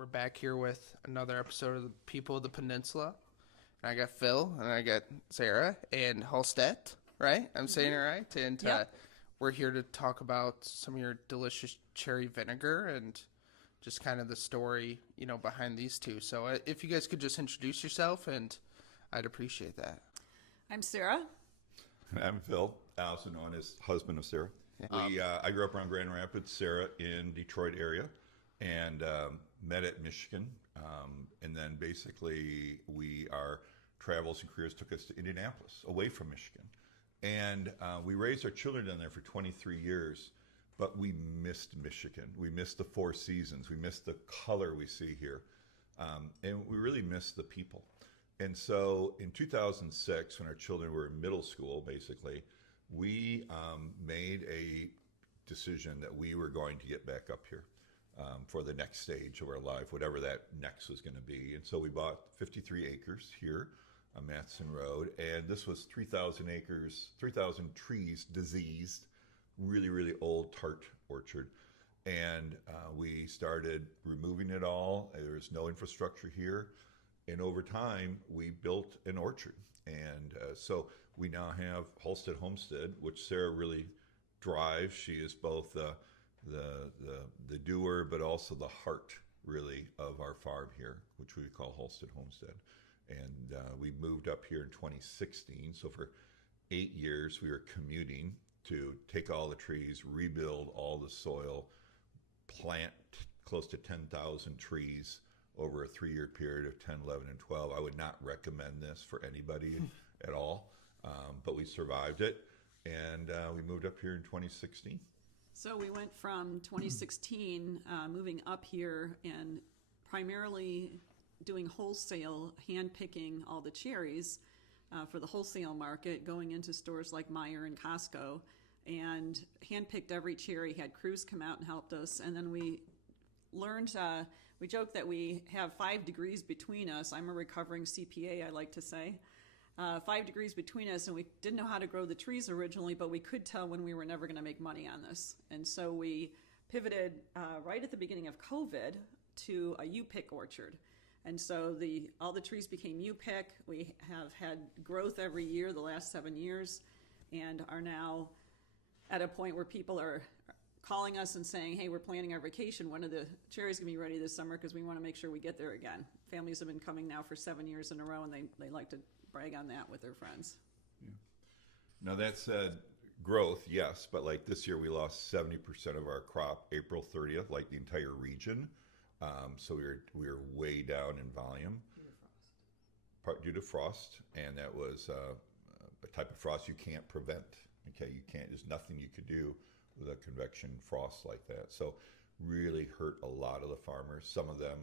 we're back here with another episode of the People of the Peninsula. And I got Phil and I got Sarah and Hallstedt, right? I'm saying it right. And Yep. we're here to talk about some of your delicious cherry vinegar and just kind of the story, behind these two. So if you guys could just introduce yourself, and I'd appreciate that. I'm Sarah. I'm Phil, also known as husband of Sarah. I grew up around Grand Rapids, Sarah in Detroit area, and met at Michigan. And then basically our travels and careers took us to Indianapolis, away from Michigan. And we raised our children down there for 23 years, but we missed Michigan. We missed the four seasons. We missed the color we see here. And we really missed the people. And so in 2006, when our children were in middle school, basically, we made a decision that we were going to get back up here for the next stage of our life, whatever that next was going to be. And so we bought 53 acres here on Matson Road, and this was 3,000 acres, 3,000 trees, diseased, really, really old tart orchard. And we started removing it all. There was no infrastructure here. And over time, we built an orchard. And so we now have Hallstedt Homestead, which Sarah really drives. She is both the doer, but also the heart, really, of our farm here, which we call Hallstedt Homestead. And we moved up here in 2016. So for 8 years, we were commuting to take all the trees, rebuild all the soil, plant close to 10,000 trees over a 3-year period of 10, 11, and 12. I would not recommend this for anybody at all, but we survived it, and we moved up here in 2016. So we went from 2016 moving up here and primarily doing wholesale, hand picking all the cherries for the wholesale market, going into stores like Meijer and Costco, and hand picked every cherry, had crews come out and helped us. And then we learned, we joke that we have 5 degrees between us. I'm a recovering CPA, I like to say. 5 degrees between us, and we didn't know how to grow the trees originally, but we could tell when we were never going to make money on this. And so we pivoted right at the beginning of COVID to a U-pick orchard. And so all the trees became U-pick. We have had growth every year the last 7 years, and are now at a point where people are calling us and saying, hey, we're planning our vacation. When are the cherries going to be ready this summer? Because we want to make sure we get there again. Families have been coming now for 7 years in a row, and they like to brag on that with their friends. Yeah. Now that said, growth, yes, but like this year we lost 70% of our crop April 30th, like the entire region. So we were way down in volume. Due to frost, and that was a type of frost you can't prevent. Okay, you can't. There's nothing you could do with a convection frost like that. So really hurt a lot of the farmers. Some of them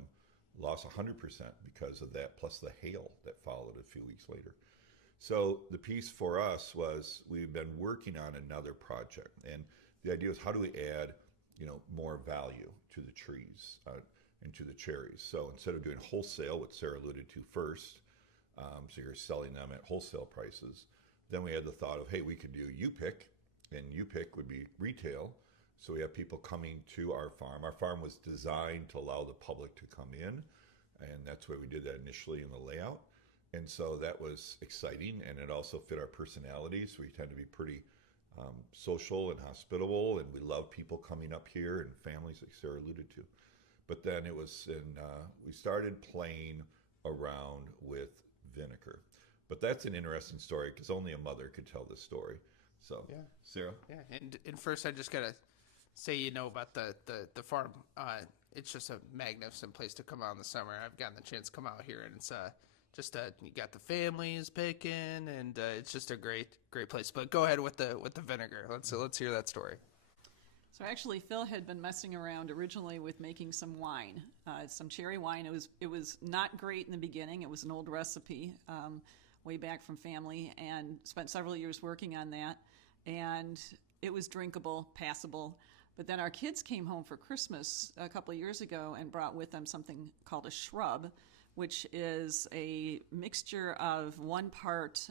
lost 100% because of that, plus the hail that followed a few weeks later. So the piece for us was we've been working on another project, and the idea was how do we add, more value to the trees and to the cherries. So instead of doing wholesale, what Sarah alluded to first, so you're selling them at wholesale prices, then we had the thought of, hey, we could do U-pick, and U-pick would be retail. So we have people coming to our farm. Our farm was designed to allow the public to come in, and that's why we did that initially in the layout. And so that was exciting, and it also fit our personalities. We tend to be pretty social and hospitable, and we love people coming up here and families, like Sarah alluded to. But then it was we started playing around with vinegar. But that's an interesting story because only a mother could tell this story. So, yeah. Sarah? Yeah, and first I just got to say, about the farm. It's just a magnificent place to come out in the summer. I've gotten the chance to come out here, and it's you got the families picking, and it's just a great place. But go ahead with the vinegar. Let's hear that story. So actually, Phil had been messing around originally with making some wine, some cherry wine. It was not great in the beginning. It was an old recipe way back from family, and spent several years working on that. And it was drinkable, passable. But then our kids came home for Christmas a couple of years ago and brought with them something called a shrub, which is a mixture of 1 part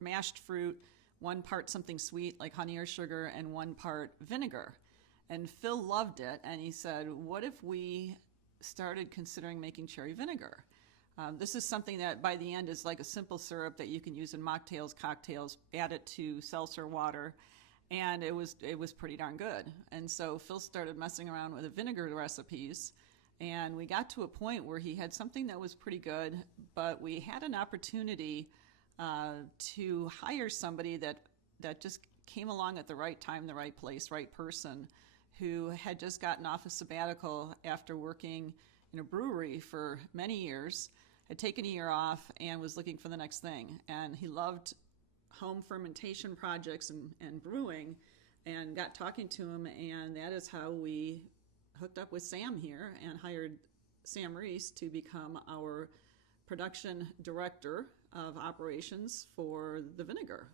mashed fruit, 1 part something sweet like honey or sugar, and 1 part vinegar. And Phil loved it, and he said, what if we started considering making cherry vinegar. This is something that by the end is like a simple syrup that you can use in mocktails, cocktails, add it to seltzer water, and it was pretty darn good. And so Phil started messing around with the vinegar recipes, and we got to a point where he had something that was pretty good, but we had an opportunity to hire somebody that just came along at the right time, the right place, right person, who had just gotten off a sabbatical after working in a brewery for many years, had taken a year off, and was looking for the next thing. And he loved home fermentation projects and brewing, and got talking to him, and that is how we hooked up with Sam here and hired Sam Reese to become our production director of operations for the vinegar.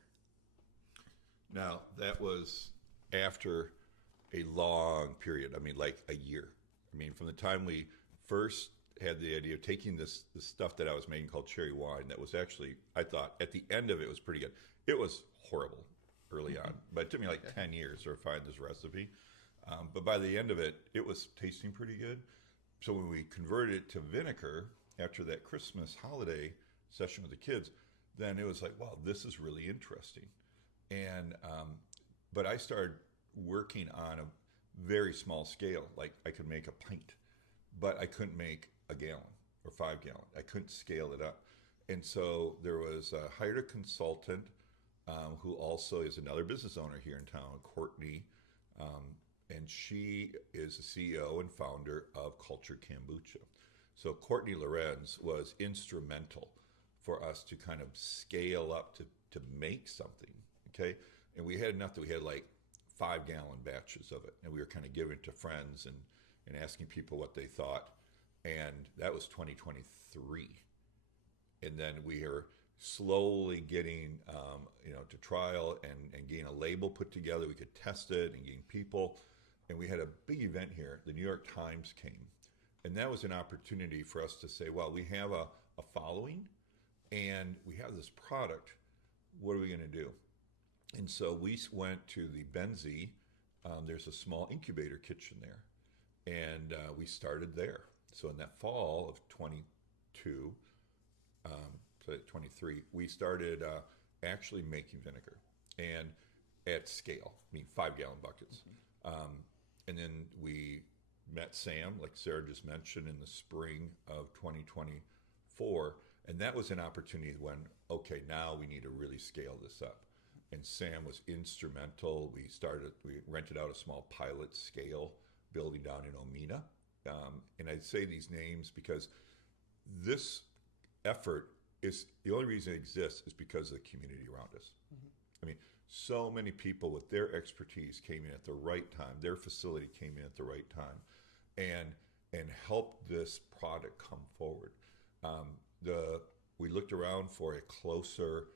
Now, that was after a long period. I mean, like a year. I mean, from the time we first had the idea of taking this stuff that I was making called cherry wine, that was actually, I thought, at the end of it was pretty good. It was horrible early on, but it took me like 10 years to find this recipe. But by the end of it, it was tasting pretty good. So when we converted it to vinegar after that Christmas holiday session with the kids, then it was like, wow, this is really interesting. And but I started working on a very small scale. Like I could make a pint, but I couldn't make a gallon or 5 gallon. I couldn't scale it up. And so there was hired a consultant who also is another business owner here in town, Courtney, and she is the CEO and founder of Cultured Kombucha. So Courtney Lorenz was instrumental for us to kind of scale up to make something, okay? And we had enough that we had like 5-gallon batches of it, and we were kind of giving it to friends and asking people what they thought. And that was 2023. And then we are slowly getting, to trial and gain a label put together. We could test it and gain people. And we had a big event here. The New York Times came. And that was an opportunity for us to say, well, we have a following and we have this product. What are we going to do? And so we went to the Benzie. There's a small incubator kitchen there. And we started there. So in that fall of 23, we started actually making vinegar, and at scale, I mean 5-gallon buckets. And then we met Sam, like Sarah just mentioned, in the spring of 2024. And that was an opportunity when, okay, now we need to really scale this up. And Sam was instrumental. We rented out a small pilot scale building down in Omina. And I'd say these names because this effort is, the only reason it exists is because of the community around us. I mean, so many people with their expertise came in at the right time. Their facility came in at the right time and helped this product come forward. We looked around for a closer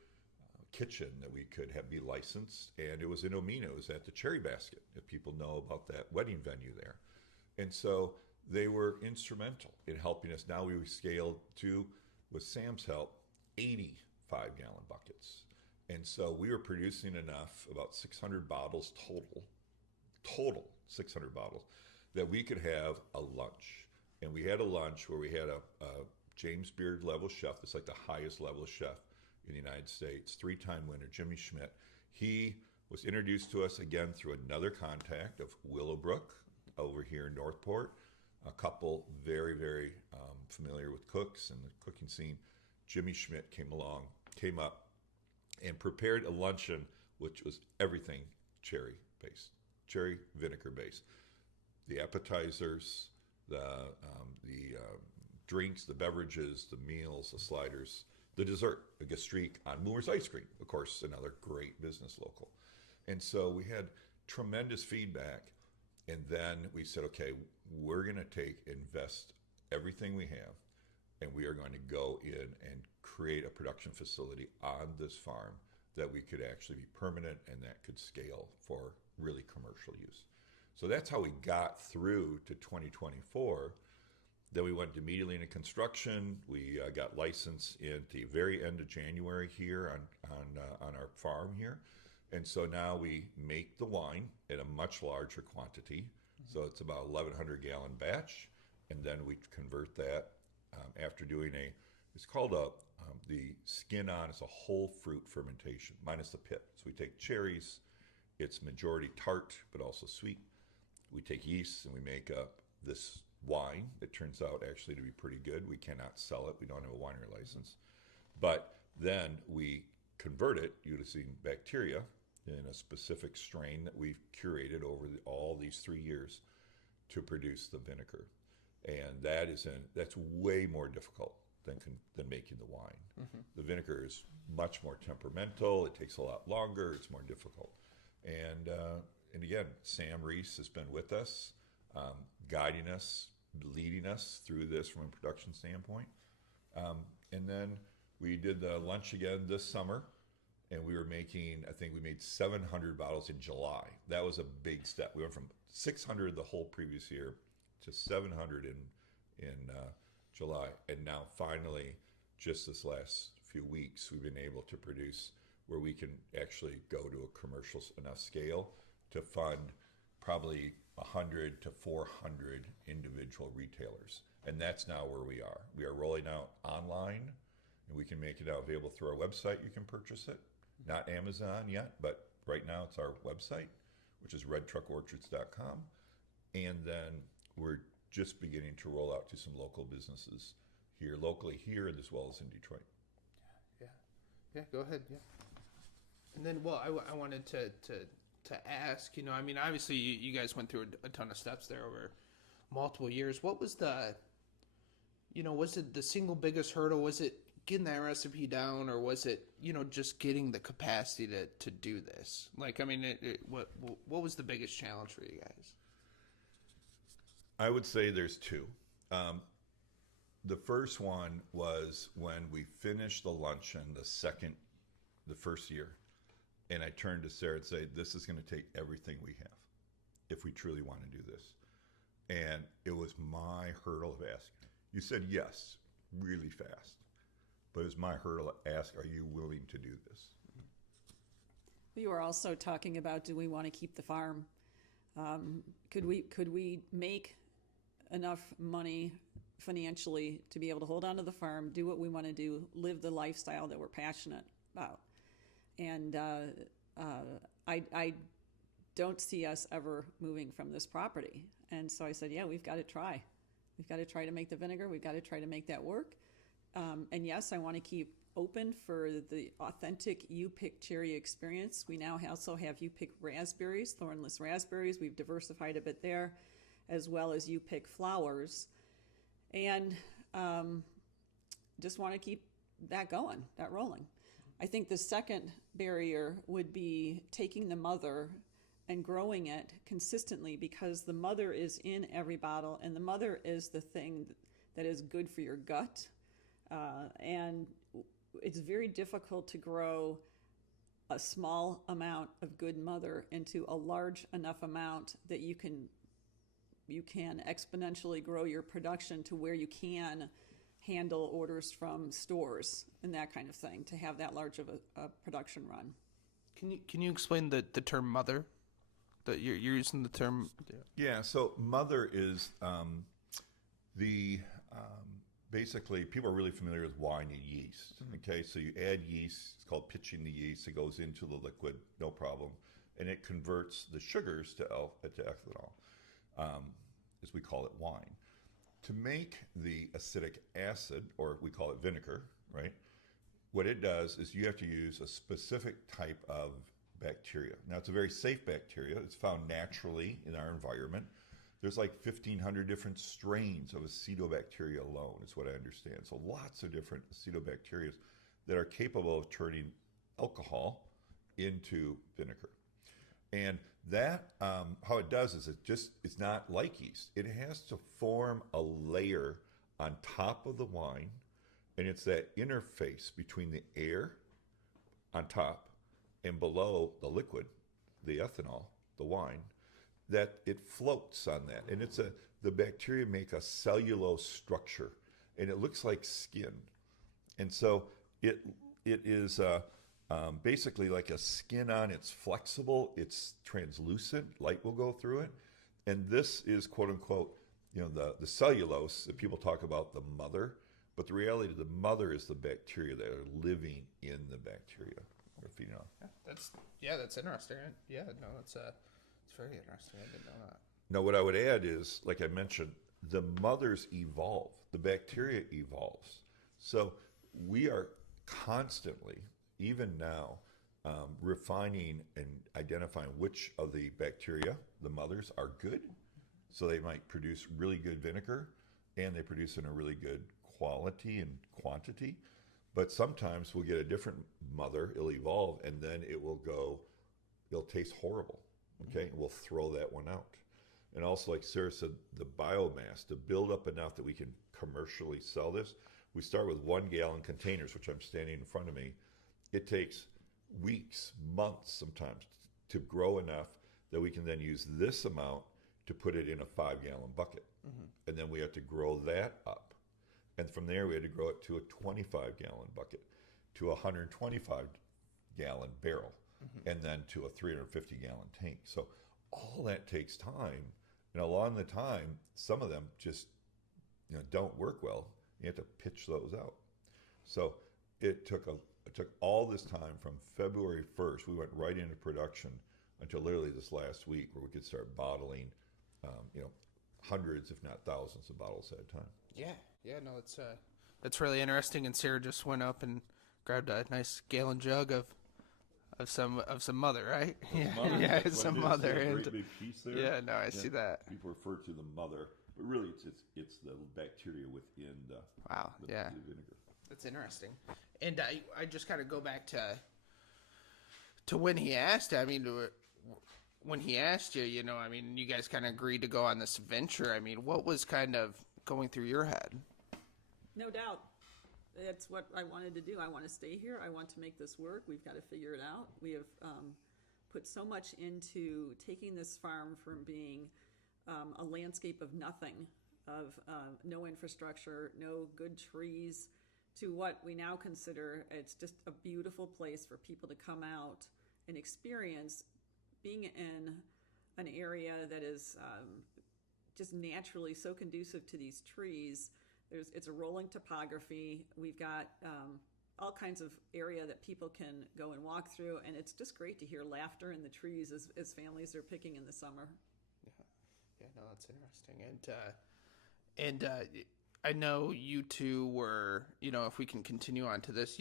kitchen that we could be licensed, and it was in Omina. It was at the Cherry Basket, if people know about that wedding venue there. And so they were instrumental in helping us. Now we scaled to, with Sam's help, 80 5-gallon buckets. And so we were producing enough, about 600 bottles total 600 bottles, that we could have a lunch. And we had a lunch where we had a James Beard level chef. It's like the highest level chef in the United States, 3-time winner, Jimmy Schmidt. He was introduced to us again through another contact of Willowbrook over here in Northport, a couple very, very familiar with cooks and the cooking scene. Jimmy Schmidt came up and prepared a luncheon which was everything cherry based, cherry vinegar based. The appetizers, the drinks, the beverages, the meals, the sliders, the dessert, the gastrique on Moore's Ice Cream, of course, another great business local. And so we had tremendous feedback. And then we said, okay, we're going to invest everything we have, and we are going to go in and create a production facility on this farm that we could actually be permanent and that could scale for really commercial use. So that's how we got through to 2024. Then we went immediately into construction. We got licensed at the very end of January here on our farm here. And so now we make the wine in a much larger quantity. So it's about 1,100 gallon batch. and then we convert that after doing it's called the skin on. It's a whole fruit fermentation minus the pit. So we take cherries. It's majority tart, but also sweet. We take yeast and we make up this wine that turns out actually to be pretty good. We cannot sell it. We don't have a winery license. But then we convert it using bacteria in a specific strain that we've curated over all these 3 years to produce the vinegar. And that's way more difficult than making the wine. Mm-hmm. The vinegar is much more temperamental. It takes a lot longer. It's more difficult. And again, Sam Reese has been with us, guiding us, leading us through this from a production standpoint. And then we did the lunch again this summer, and we were I think we made 700 bottles in July. That was a big step. We went from 600 the whole previous year to 700 in July. And now finally, just this last few weeks, we've been able to produce where we can actually go to a commercial enough scale to fund probably 100 to 400 individual retailers. And that's now where we are. We are rolling out online, and we can make it out available through our website. You can purchase it. Not Amazon yet, but right now it's our website, which is redtruckorchards.com. And then we're just beginning to roll out to some local businesses locally here, as well as in Detroit. Yeah, go ahead. Yeah. And then, well, I wanted to ask, I mean, obviously you guys went through a ton of steps there over multiple years. What was was it the single biggest hurdle? Was it getting that recipe down, or was it, just getting the capacity to do this? Like, I mean, what was the biggest challenge for you guys? I would say there's two. The first one was when we finished the luncheon the first year, and I turned to Sarah and said, this is going to take everything we have if we truly want to do this. And it was my hurdle of asking. You said yes, really fast. But it was my hurdle to ask, are you willing to do this? We were also talking about, do we want to keep the farm? Could we make enough money financially to be able to hold on to the farm, do what we want to do, live the lifestyle that we're passionate about? And I don't see us ever moving from this property. And so I said, yeah, we've got to try. We've got to try to make the vinegar. We've got to try to make that work. And yes, I want to keep open for the authentic you-pick cherry experience. We now also have you-pick raspberries, thornless raspberries. We've diversified a bit there, as well as you-pick flowers. And just want to keep that going, that rolling. I think the second barrier would be taking the mother and growing it consistently, because the mother is in every bottle, and the mother is the thing that is good for your gut. And it's very difficult to grow a small amount of good mother into a large enough amount that you can exponentially grow your production to where you can handle orders from stores and that kind of thing, to have that large of a production run. Can you explain the term mother? That you're using the term? Yeah, so mother is basically, people are really familiar with wine and yeast. Okay, so you add yeast. It's called pitching the yeast. It goes into the liquid, no problem, and it converts the sugars to ethanol, as we call it, wine. To make the acetic acid, or we call it vinegar, right? What it does is you have to use a specific type of bacteria. Now, it's a very safe bacteria. It's found naturally in our environment. There's like 1,500 different strains of acetobacteria alone, is what I understand. So lots of different acetobacteria that are capable of turning alcohol into vinegar. And that, how it does is it's not like yeast. It has to form a layer on top of the wine, and it's that interface between the air on top and below the liquid, the ethanol, the wine, that it floats on that. And the bacteria make a cellulose structure, and it looks like skin. And so it is basically like a skin on. It's flexible, it's translucent, light will go through it. And this is, quote unquote, the cellulose that people talk about the mother, but the reality, the mother is the bacteria that are living in the bacteria or feeding off. That's interesting. Yeah, no, it's very interesting. I didn't know that. Now, what I would add is, like I mentioned, the mothers evolve, the bacteria evolves. So we are constantly, even now, refining and identifying which of the bacteria, the mothers, are good. So they might produce really good vinegar, and they produce in a really good quality and quantity. But sometimes we'll get a different mother, it'll evolve, and then it'll taste horrible. Okay, we'll throw that one out. And also, like Sarah said, the biomass, to build up enough that we can commercially sell this, we start with 1 gallon containers, which I'm standing in front of me. It takes weeks, months sometimes to grow enough that we can then use this amount to put it in a 5-gallon bucket. And then we have to grow that up. And from there, we had to grow it to a 25-gallon bucket, to a 125-gallon barrel, and then to a 350-gallon tank. So all that takes time. And along the time, some of them just don't work well. You have to pitch those out. So it took all this time from February 1st. We went right into production until literally this last week, where we could start bottling, hundreds, if not thousands, of bottles at a time. Yeah, no, it's really interesting. And Sarah just went up and grabbed a nice gallon jug of some mother, right? Yeah, it's some mother. A And great big piece there. yeah, no, I see that. People refer to the mother, but really it's the bacteria within the the vinegar. That's interesting. And I just kind of go back to when he asked. I mean, when he asked you, you guys kind of agreed to go on this venture. I mean, what was kind of going through your head? No doubt. That's what I wanted to do. I want to stay here. I want to make this work. We've got to figure it out. We have put so much into taking this farm from being a landscape of nothing, of no infrastructure, no good trees, to what we now consider it's just a beautiful place for people to come out and experience being in an area that is just naturally so conducive to these trees. It's a rolling topography. We've got all kinds of area that people can go and walk through, and it's just great to hear laughter in the trees as families are picking in the summer. Yeah, no, that's interesting. And I know you two were, if we can continue on to this,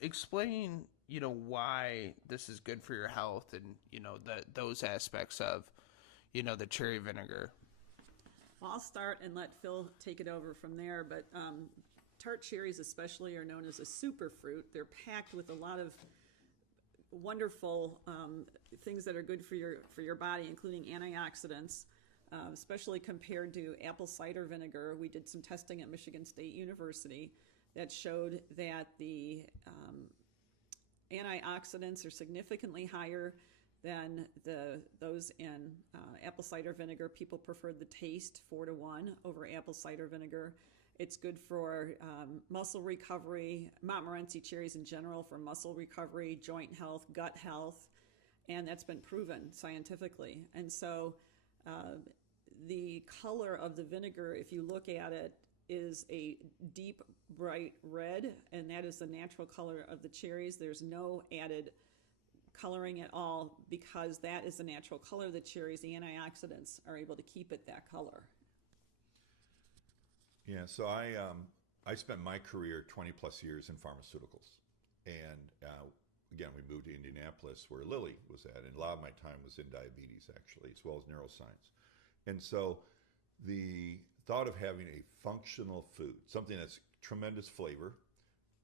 explain, why this is good for your health, and those aspects of, the cherry vinegar. Well, I'll start and let Phil take it over from there, but tart cherries especially are known as a superfruit. They're packed with a lot of wonderful things that are good for your body, including antioxidants, especially compared to apple cider vinegar. We did some testing at Michigan State University that showed that the antioxidants are significantly higher than those in apple cider vinegar. People preferred the taste 4-1 over apple cider vinegar. It's good for muscle recovery, Montmorency cherries in general for muscle recovery, joint health, gut health, and that's been proven scientifically. And so the color of the vinegar, if you look at it, is a deep, bright red, and that is the natural color of the cherries. There's no added coloring at all, because that is the natural color of the cherries. The antioxidants are able to keep it that color. Yeah, so I spent my career 20 plus years in pharmaceuticals, and again, we moved to Indianapolis where Lily was at, and a lot of my time was in diabetes actually, as well as neuroscience. And so the thought of having a functional food, something that's tremendous flavor,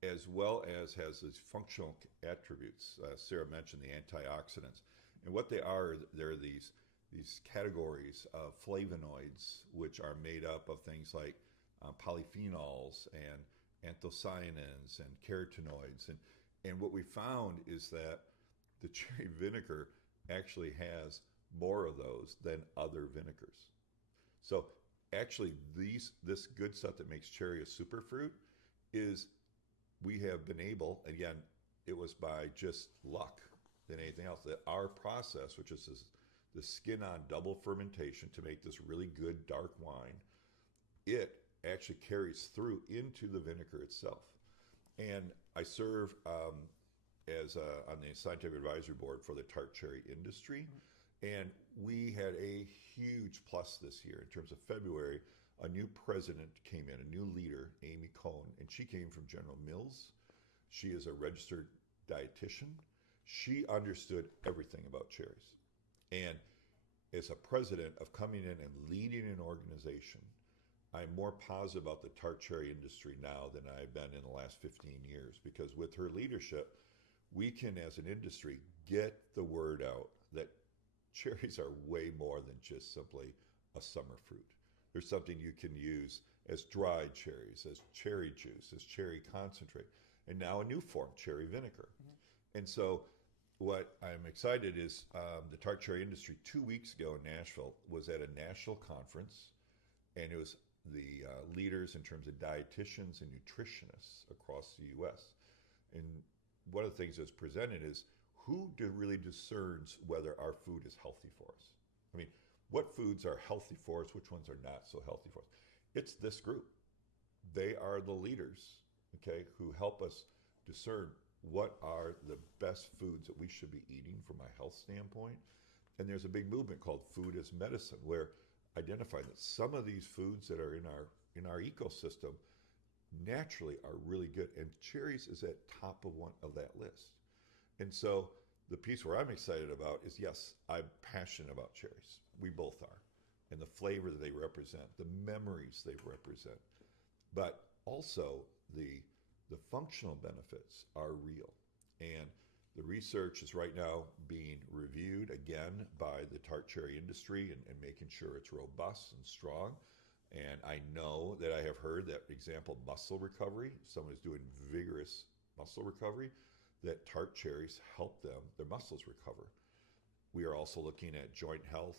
as well as has these functional attributes. Sarah mentioned the antioxidants, and what they are, they're these categories of flavonoids, which are made up of things like polyphenols and anthocyanins and carotenoids, and what we found is that the cherry vinegar actually has more of those than other vinegars. So actually, this good stuff that makes cherry a superfruit is, we have been able, again, it was by just luck than anything else, that our process, which is the skin on double fermentation to make this really good dark wine, it actually carries through into the vinegar itself. And I serve on the scientific advisory board for the tart cherry industry. And we had a huge plus this year in terms of February. A new president came in, a new leader, Amy Cohn, and she came from General Mills. She is a registered dietitian. She understood everything about cherries. And as a president of coming in and leading an organization, I'm more positive about the tart cherry industry now than I've been in the last 15 years, because with her leadership, we can, as an industry, get the word out that cherries are way more than just simply a summer fruit. There's something you can use as dried cherries, as cherry juice, as cherry concentrate, and now a new form, cherry vinegar. And so what I'm excited is the tart cherry industry 2 weeks ago in Nashville was at a national conference, and it was the leaders in terms of dietitians and nutritionists across the U.S. And one of the things that's presented is who really discerns whether our food is healthy for us. I mean, what foods are healthy for us, which ones are not so healthy for us? It's this group. They are the leaders, okay, who help us discern what are the best foods that we should be eating from a health standpoint. And there's a big movement called food as medicine, where identify that some of these foods that are in our ecosystem naturally are really good, and cherries is at top of one of that list. And so the piece where I'm excited about is, yes, I'm passionate about cherries. We both are. And the flavor that they represent, the memories they represent. But also the functional benefits are real. And the research is right now being reviewed again by the tart cherry industry and making sure it's robust and strong. And I know that I have heard that, for example, muscle recovery, someone who's doing vigorous muscle recovery, that tart cherries help them, their muscles recover. We are also looking at joint health,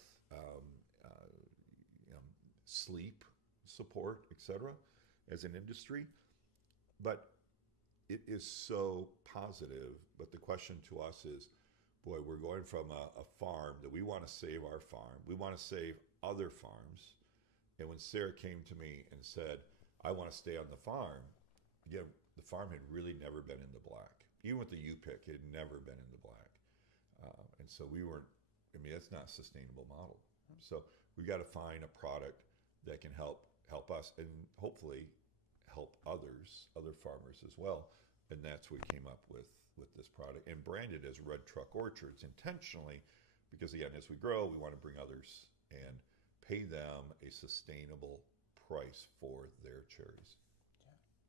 sleep support, etc., as an industry. But it is so positive. But the question to us is, boy, we're going from a farm that we want to save our farm. We want to save other farms. And when Sarah came to me and said, I want to stay on the farm, again, the farm had really never been in the black. Even with the U-pick, it had never been in the black. And so we weren't, that's not a sustainable model. So we got to find a product that can help us and hopefully help other farmers as well. And that's what we came up with this product and branded as Red Truck Orchards intentionally, because again, as we grow, we want to bring others and pay them a sustainable price for their cherries.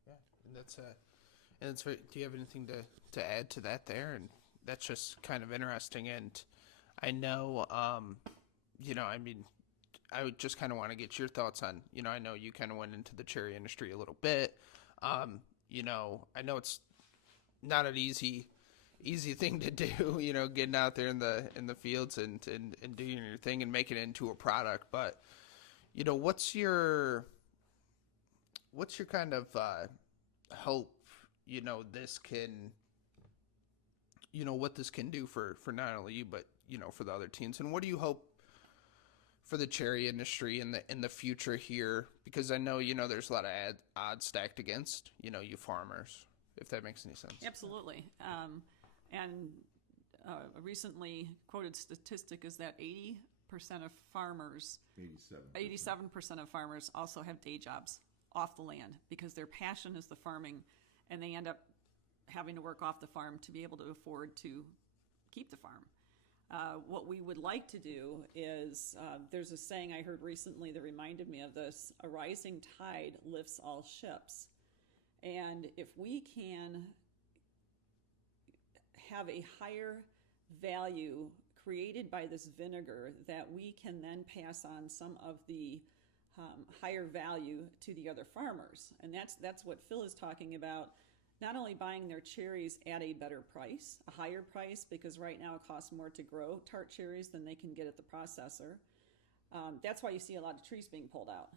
Yeah. And that's do you have anything to add to that there? And that's just kind of interesting. And I know, I would just kind of want to get your thoughts on, I know you kind of went into the cherry industry a little bit. I know it's not an easy thing to do, getting out there in the fields and doing your thing and making it into a product. But, what's your kind of hope, this can, what this can do for not only you, but, for the other teams? And what do you hope for the cherry industry in the future here? Because I know, there's a lot of odds stacked against, you farmers, if that makes any sense. Absolutely. And a recently quoted statistic is that 80% of farmers, 87% of farmers also have day jobs off the land because their passion is the farming, and they end up having to work off the farm to be able to afford to keep the farm. What we would like to do is, there's a saying I heard recently that reminded me of this: a rising tide lifts all ships. And if we can have a higher value created by this vinegar, that we can then pass on some of the higher value to the other farmers. And that's what Phil is talking about. Not only buying their cherries at a better price, a higher price, because right now it costs more to grow tart cherries than they can get at the processor. That's why you see a lot of trees being pulled out.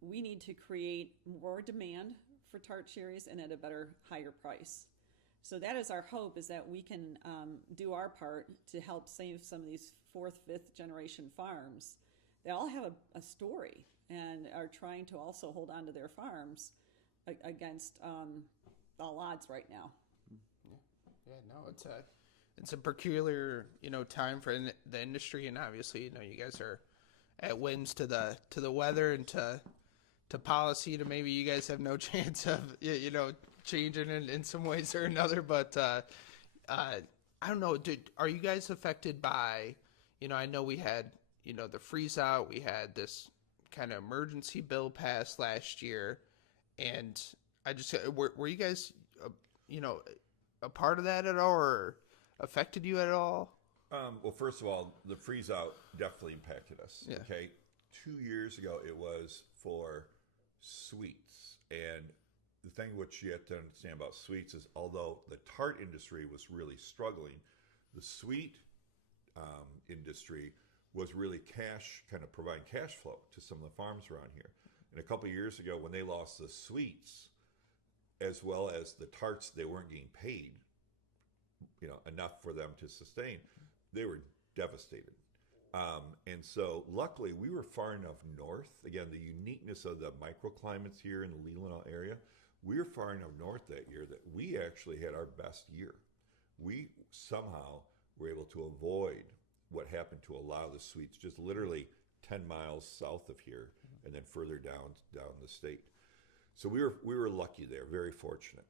We need to create more demand for tart cherries and at a better, higher price. So that is our hope, is that we can do our part to help save some of these fourth, fifth generation farms. They all have a story and are trying to also hold on to their farms against all odds right now. Yeah, no, it's a peculiar, time for the industry, and obviously, you guys are at winds to the weather and to policy. To maybe you guys have no chance of changing in some ways or another. But I don't know. Are you guys affected by? I know we had the freeze out. We had this kind of emergency bill passed last year, and I just were you guys a part of that at all, or affected you at all? Well, first of all, the freeze out definitely impacted us. Yeah. Okay, 2 years ago it was for sweets, and the thing which you have to understand about sweets is, although the tart industry was really struggling, the sweet industry was really providing cash flow to some of the farms around here. And a couple of years ago, when they lost the sweets as well as the tarts, they weren't getting paid, enough for them to sustain. They were devastated. And so luckily we were far enough north. Again, the uniqueness of the microclimates here in the Leelanau area, we were far enough north that year that we actually had our best year. We somehow were able to avoid what happened to a lot of the sweets, just literally 10 miles south of here and then further down the state. So we were lucky there, very fortunate.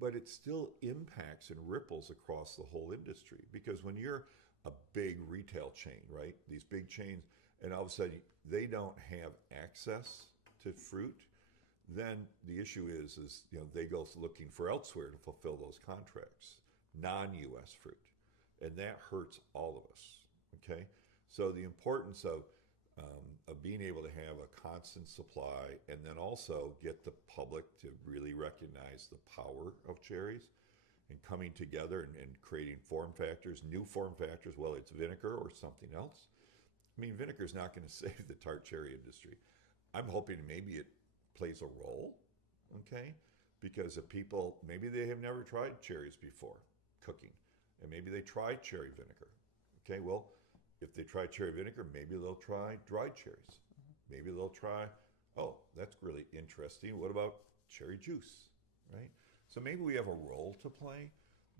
But it still impacts and ripples across the whole industry, because when you're a big retail chain, right? These big chains, and all of a sudden they don't have access to fruit, then the issue is they go looking for elsewhere to fulfill those contracts, non-U.S. fruit, and that hurts all of us. Okay, so the importance of being able to have a constant supply, and then also get the public to really recognize the power of cherries, and coming together and creating new form factors, whether it's vinegar or something else. I mean, vinegar is not going to save the tart cherry industry. I'm hoping maybe it plays a role, okay? Because if people, maybe they have never tried cherries before cooking, and maybe they tried cherry vinegar. Okay, well, if they try cherry vinegar, maybe they'll try dried cherries. Maybe they'll try, oh, that's really interesting. What about cherry juice, right? So maybe we have a role to play,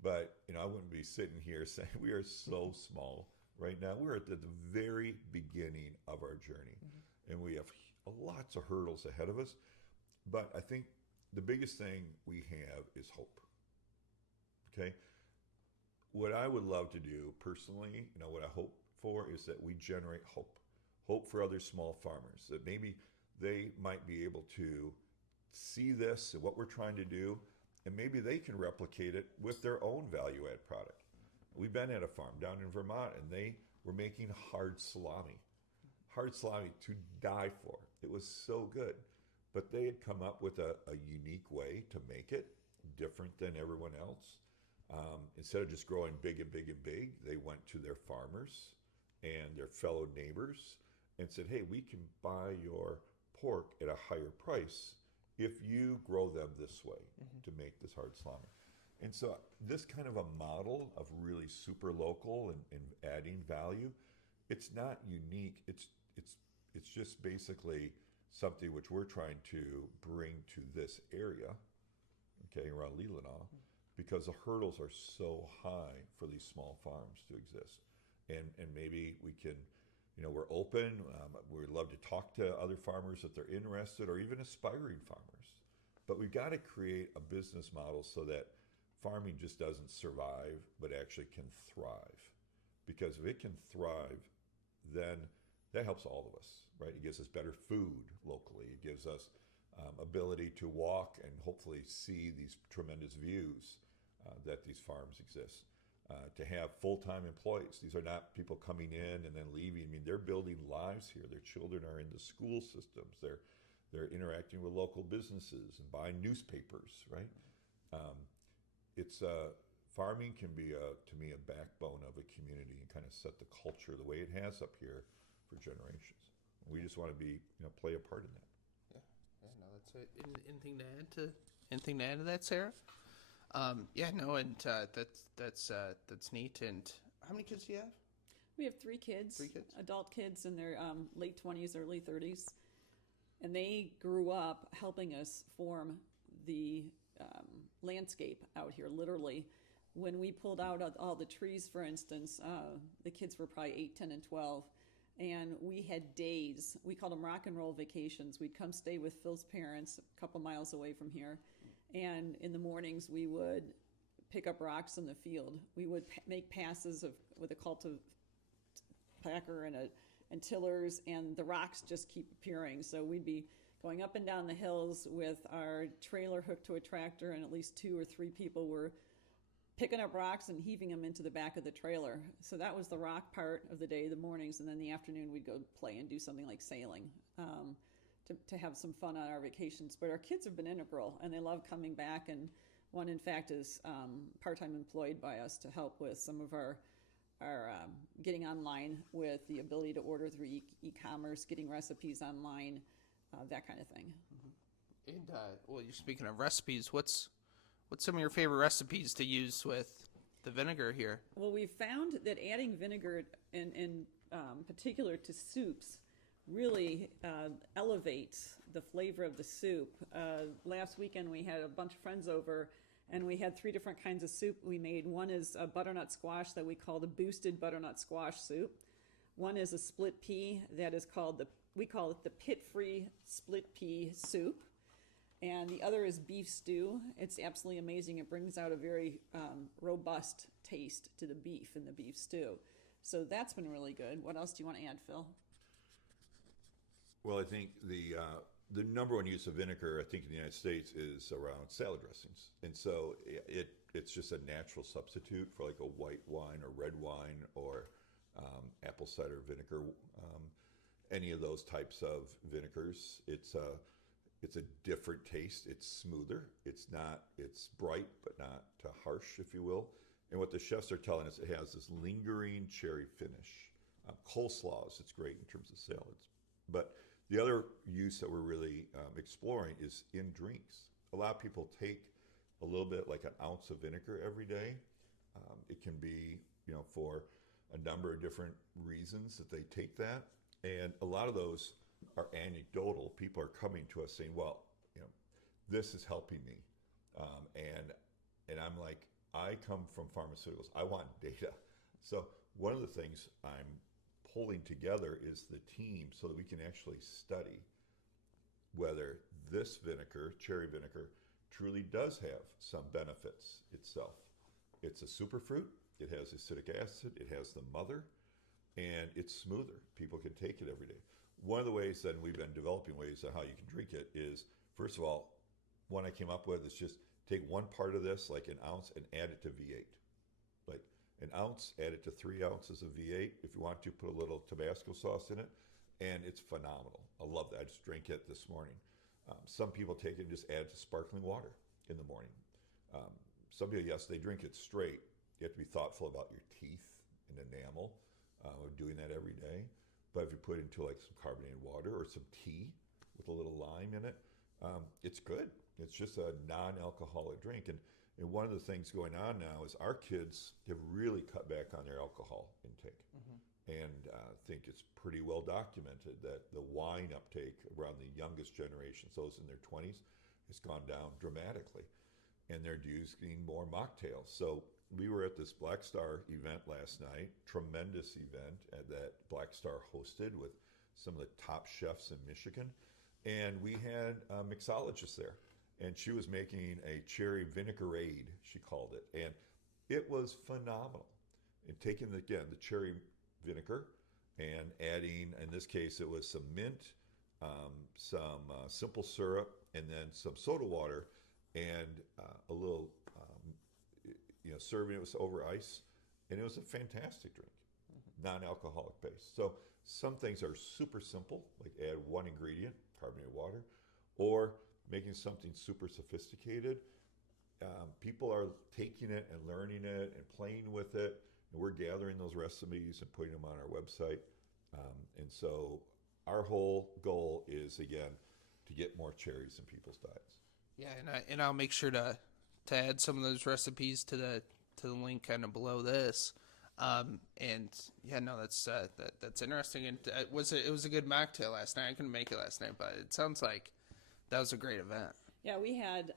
but I wouldn't be sitting here saying we are so small right now. We're at the very beginning of our journey, and we have lots of hurdles ahead of us. But I think the biggest thing we have is hope. Okay, what I would love to do personally, what I hope for is that we generate hope for other small farmers, that maybe they might be able to see this and what we're trying to do, and maybe they can replicate it with their own value add product. We've been at a farm down in Vermont, and they were making hard salami to die for. It was so good, but they had come up with a unique way to make it different than everyone else. Instead of just growing big and big and big, they went to their farmers and their fellow neighbors and said, hey, we can buy your pork at a higher price if you grow them this way to make this hard salami. And so this kind of a model of really super local and adding value, it's not unique. It's just basically something which we're trying to bring to this area, okay, around Leelanau, because the hurdles are so high for these small farms to exist. And maybe we can, we're open. We'd love to talk to other farmers if they're interested, or even aspiring farmers. But we've got to create a business model so that farming just doesn't survive, but actually can thrive. Because if it can thrive, then that helps all of us, right? It gives us better food locally. It gives us ability to walk and hopefully see these tremendous views that these farms exist. To have full-time employees. These are not people coming in and then leaving. I mean, they're building lives here. Their children are in the school systems. They're interacting with local businesses and buying newspapers, right? Farming can be, to me, a backbone of a community and kind of set the culture the way it has up here for generations. We just want to be, play a part in that. Yeah, no, that's it. Anything to add to that, Sarah? Yeah, no, and that's neat. And how many kids do you have? We have 3 kids. 3 kids? Adult kids in their late 20s, early 30s. And they grew up helping us form the landscape out here, literally. When we pulled out all the trees, for instance, the kids were probably 8, 10, and 12. And we had days, we called them rock and roll vacations. We'd come stay with Phil's parents a couple miles away from here. And in the mornings, we would pick up rocks in the field. We would make passes with a cultivator and tillers, and the rocks just keep appearing. So we'd be going up and down the hills with our trailer hooked to a tractor, and at least 2 or 3 people were picking up rocks and heaving them into the back of the trailer. So that was the rock part of the day, the mornings, and then the afternoon we'd go play and do something like sailing to have some fun on our vacations. But our kids have been integral, and they love coming back, and one, in fact, is part-time employed by us to help with some of our getting online with the ability to order through e-commerce, getting recipes online, that kind of thing. And well, you're speaking of recipes. What's some of your favorite recipes to use with the vinegar here? Well, we've found that adding vinegar in particular to soups really elevates the flavor of the soup. Last weekend we had a bunch of friends over, and we had 3 different kinds of soup we made. One is a butternut squash that we call the boosted butternut squash soup. One is a split pea that is we call it the pit-free split pea soup. And the other is beef stew. It's absolutely amazing. It brings out a very robust taste to the beef in the beef stew. So that's been really good. What else do you want to add, Phil? Well, I think the number one use of vinegar, I think, in the United States is around salad dressings, and so it's just a natural substitute for like a white wine or red wine or apple cider vinegar, any of those types of vinegars. It's a different taste. It's smoother. It's bright but not harsh, if you will. And what the chefs are telling us, it has this lingering cherry finish. Coleslaws, it's great in terms of salads, but the other use that we're really exploring is in drinks. A lot of people take a little bit, like an ounce of vinegar every day. It can be, for a number of different reasons that they take that. And a lot of those are anecdotal. People are coming to us saying, well, this is helping me. And I'm like, I come from pharmaceuticals. I want data. So one of the things I'm pulling together is the team so that we can actually study whether this vinegar, cherry vinegar, truly does have some benefits itself. It's a superfruit. It has acetic acid. It has the mother, and it's smoother. People can take it every day. One of the ways that we've been developing ways of how you can drink it is, first of all, one I came up with is just take one part of this, like an ounce, and add it to V8. Like an ounce, add it to 3 ounces of V8. If you want to, put a little Tabasco sauce in it, and it's phenomenal. I love that. I just drank it this morning. Some people take it and just add it to sparkling water in the morning. Some people, yes, they drink it straight. You have to be thoughtful about your teeth and enamel of doing that every day. But if you put it into like some carbonated water or some tea with a little lime in it, it's good. It's just a non-alcoholic drink. And one of the things going on now is our kids have really cut back on their alcohol intake. And I think it's pretty well documented that the wine uptake around the youngest generations, those in their 20s, has gone down dramatically. And they're using more mocktails. So we were at this Black Star event last night, tremendous event that Black Star hosted with some of the top chefs in Michigan. And we had a mixologist there. And she was making a cherry vinaigrade, she called it. And it was phenomenal. And taking, again, the cherry vinegar and adding, in this case, it was some mint, some simple syrup, and then some soda water, and a little, serving it was over ice. And it was a fantastic drink, non-alcoholic base. So some things are super simple, like add one ingredient, carbonated water, or making something super sophisticated. People are taking it and learning it and playing with it. And we're gathering those recipes and putting them on our website. And so our whole goal is, again, to get more cherries in people's diets. Yeah, and I'll make sure to to add some of those recipes to the link kind of below this. And yeah, no, that's interesting. And it was a good mocktail last night. I couldn't make it last night, but it sounds like that was a great event. Yeah, we had,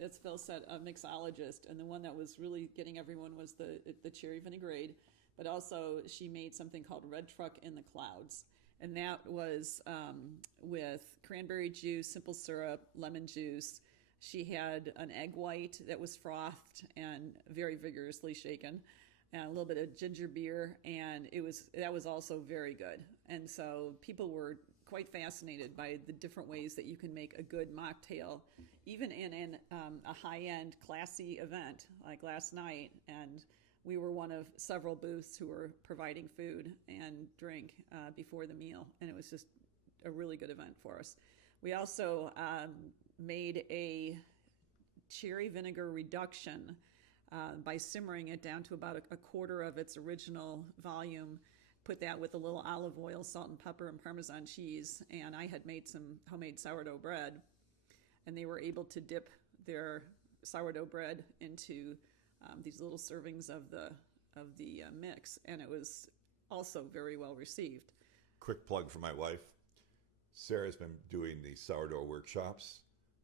as Phil said, a mixologist, and the one that was really getting everyone was the cherry vinaigrade, but also she made something called Red Truck in the Clouds, and that was with cranberry juice, simple syrup, lemon juice. She had an egg white that was frothed and very vigorously shaken, and a little bit of ginger beer, and that was also very good. And so people were quite fascinated by the different ways that you can make a good mocktail, even in a high-end, classy event like last night. And we were one of several booths who were providing food and drink before the meal, and it was just a really good event for us. We also made a cherry vinegar reduction by simmering it down to about a quarter of its original volume. Put that with a little olive oil, salt and pepper, and Parmesan cheese. And I had made some homemade sourdough bread, and they were able to dip their sourdough bread into these little servings of the mix, and it was also very well received. Quick plug for my wife. Sarah's been doing the sourdough workshops,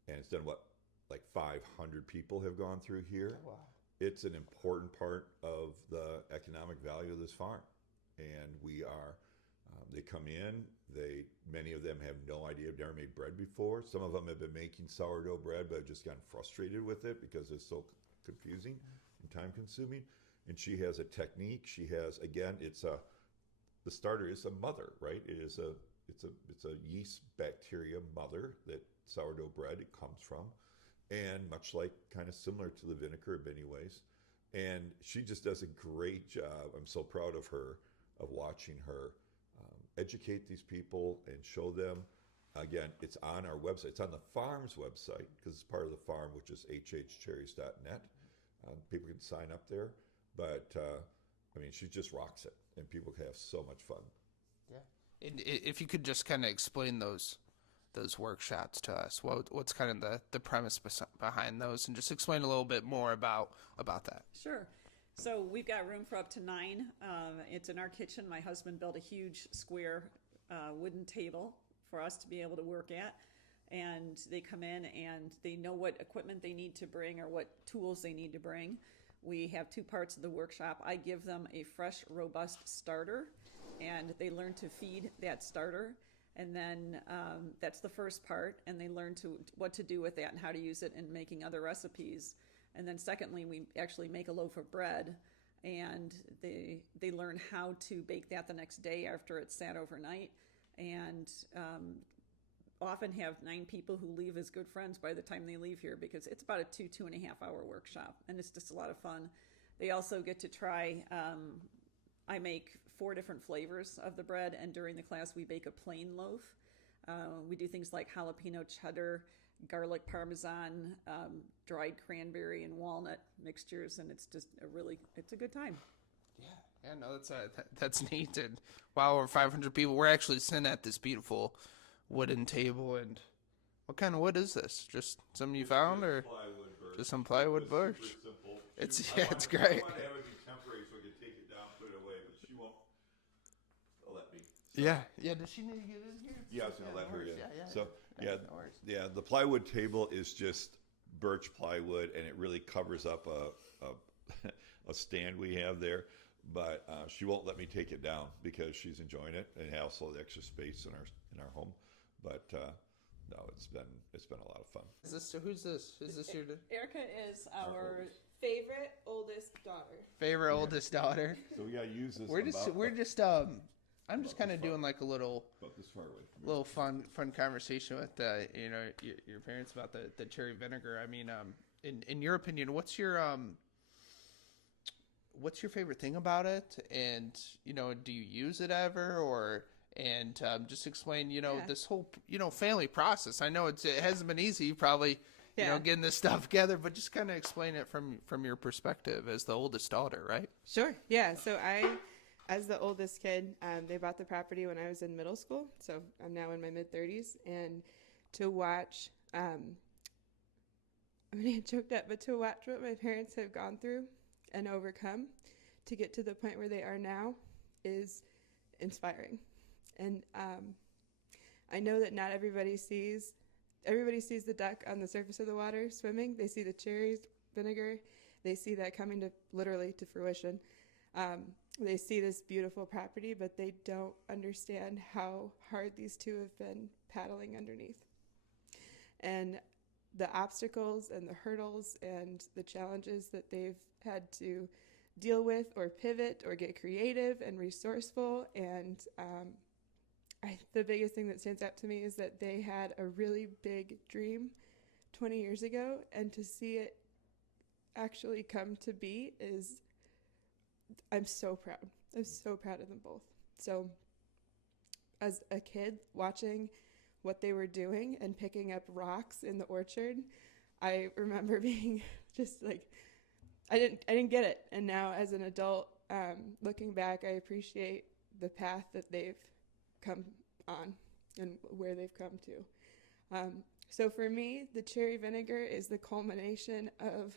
and it's done like 500 people have gone through here. Wow. It's an important part of the economic value of this farm. And they come in, many of them have no idea, have never made bread before. Some of them have been making sourdough bread, but have just gotten frustrated with it because it's so confusing and time consuming. And she has a technique. She has, again, the starter is a mother, right? It's a yeast bacteria mother that sourdough bread it comes from. And much like kind of similar to the vinegar in many ways. And she just does a great job. I'm so proud of her, of watching her educate these people and show them. Again, it's on our website. It's on the farm's website because it's part of the farm, which is hhcherries.net. People can sign up there. But, I mean, she just rocks it, and people can have so much fun. Yeah. And if you could just kind of explain those workshops to us, what's kind of the premise behind those, and just explain a little bit more about that. Sure. So we've got room for up to 9. It's in our kitchen. My husband built a huge square wooden table for us to be able to work at. And they come in and they know what equipment they need to bring or what tools they need to bring. We have 2 parts of the workshop. I give them a fresh, robust starter, and they learn to feed that starter. And then that's the first part, and they learn what to do with that and how to use it in making other recipes. And then secondly, we actually make a loaf of bread, and they learn how to bake that the next day after it's sat overnight, and often have 9 people who leave as good friends by the time they leave here, because it's about a 2.5 hour workshop, and it's just a lot of fun. They also get to try, I make 4 different flavors of the bread, and during the class we bake a plain loaf. We do things like jalapeno cheddar, garlic parmesan, dried cranberry and walnut mixtures, and it's just it's a good time. Yeah, no, that's neat. And wow, over 500 people. We're actually sitting at this beautiful wooden table. And what kind of wood is this? Just something you found, or plywood birch. Just some plywood birch? Super simple. It's I great. want to have it be temporary so I can take it down, put it away, but she won't let me. Yeah. Does she need to get in here? Yeah, I was gonna let her in. Yeah. So No worries. the plywood table is just birch plywood, and it really covers up a stand we have there. But she won't let me take it down because she's enjoying it, and also the extra space in our home. But no, it's been a lot of fun. Who's this? Is this your Erica is our favorite oldest daughter. Oldest daughter? So we gotta use this. I'm just kind of doing like a little about this far away from me. little fun conversation with your parents about the cherry vinegar. I mean, in your opinion, what's your favorite thing about it? And do you use it ever, just explain this whole family process. I know it hasn't been easy, probably getting this stuff together, but just kind of explain it from your perspective as the oldest daughter, right? Sure. Yeah. So as the oldest kid, they bought the property when I was in middle school. So I'm now in my mid-30s. And to watch I'm going to get choked up, but to watch what my parents have gone through and overcome to get to the point where they are now is inspiring. And I know that not everybody sees the duck on the surface of the water swimming. They see the cherries, vinegar. They see that coming to literally to fruition. They see this beautiful property, but they don't understand how hard these two have been paddling underneath. And the obstacles and the hurdles and the challenges that they've had to deal with or pivot or get creative and resourceful. And the biggest thing that stands out to me is that they had a really big dream 20 years ago, and to see it actually come to be is, I'm so proud. I'm so proud of them both. So as a kid watching what they were doing and picking up rocks in the orchard, I remember being just like, I didn't get it. And now as an adult, looking back, I appreciate the path that they've come on and where they've come to. So for me, the cherry vinegar is the culmination of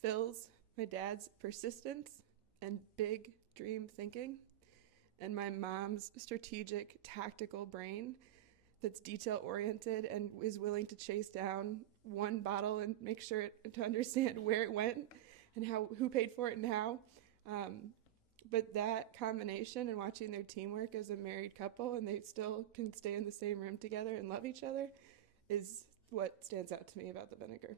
Phil's, my dad's persistence and big dream thinking, and my mom's strategic, tactical brain that's detail-oriented and is willing to chase down one bottle and make sure to understand where it went and who paid for it and how. But that combination and watching their teamwork as a married couple, and they still can stay in the same room together and love each other, is what stands out to me about the vinegar.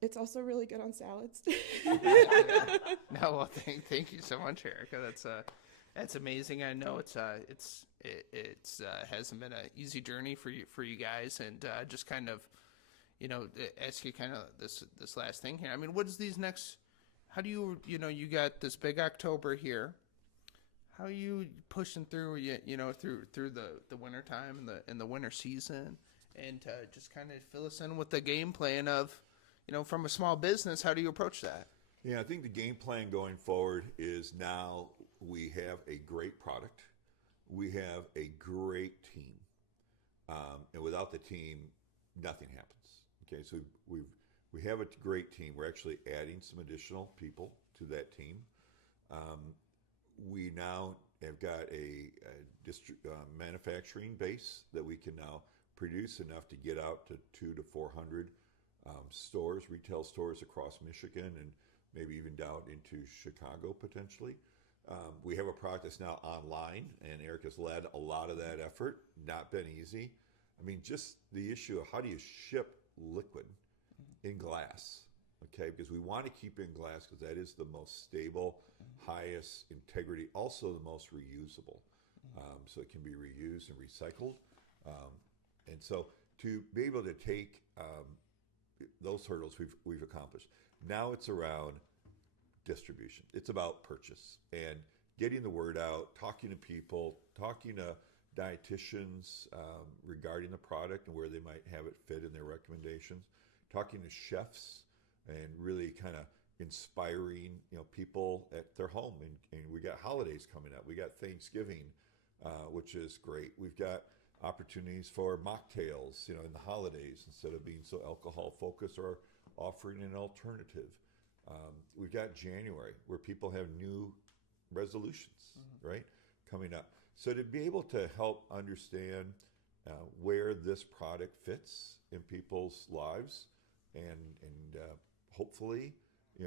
It's also really good on salads. No, well, thank you so much, Erica. That's amazing. I know it hasn't been an easy journey for you guys, and just kind of, ask you kind of this last thing here. I mean, what is these next? How do you you got this big October here? How are you pushing through through the winter time and the winter season, and just kind of fill us in with the game plan of, from a small business, how do you approach that? Yeah, I think the game plan going forward is now we have a great product. We have a great team. And without the team, nothing happens. Okay, so we have a great team. We're actually adding some additional people to that team. We now have got a manufacturing base that we can now produce enough to get out to 200 to 400 stores, retail stores across Michigan, and maybe even down into Chicago potentially. We have a product that's now online, and Eric has led a lot of that effort. Not been easy. I mean, just the issue of how do you ship liquid in glass, okay? Because we want to keep it in glass because that is the most stable, highest integrity, also the most reusable. So it can be reused and recycled. And so to be able to take those hurdles we've accomplished. Now it's around distribution. It's about purchase and getting the word out, talking to people, talking to dietitians regarding the product and where they might have it fit in their recommendations, talking to chefs and really kind of inspiring people at their home. And we got holidays coming up. We got Thanksgiving, which is great. We've got opportunities for mocktails, in the holidays instead of being so alcohol focused, or offering an alternative. We've got January where people have new resolutions, right, coming up. So to be able to help understand where this product fits in people's lives, and hopefully,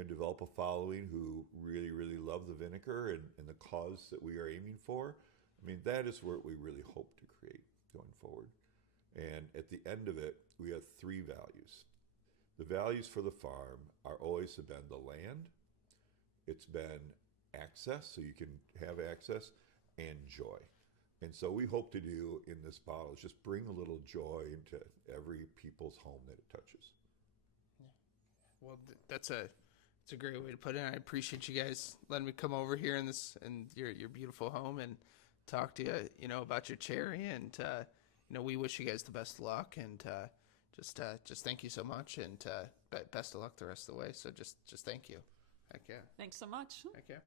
develop a following who really, really love the vinegar and the cause that we are aiming for. I mean, that is what we really hope to create going forward. And at the end of it, we have three values. The values for the farm are always have been the land, it's been access, so you can have access, and joy. And so we hope to do in this bottle is just bring a little joy into every people's home that it touches. Well, that's a great way to put it. I appreciate you guys letting me come over here in your beautiful home and talk to you, about your cherry, and we wish you guys the best of luck, and just thank you so much, and best of luck the rest of the way. So just thank you. Heck yeah. Thanks so much. Heck yeah.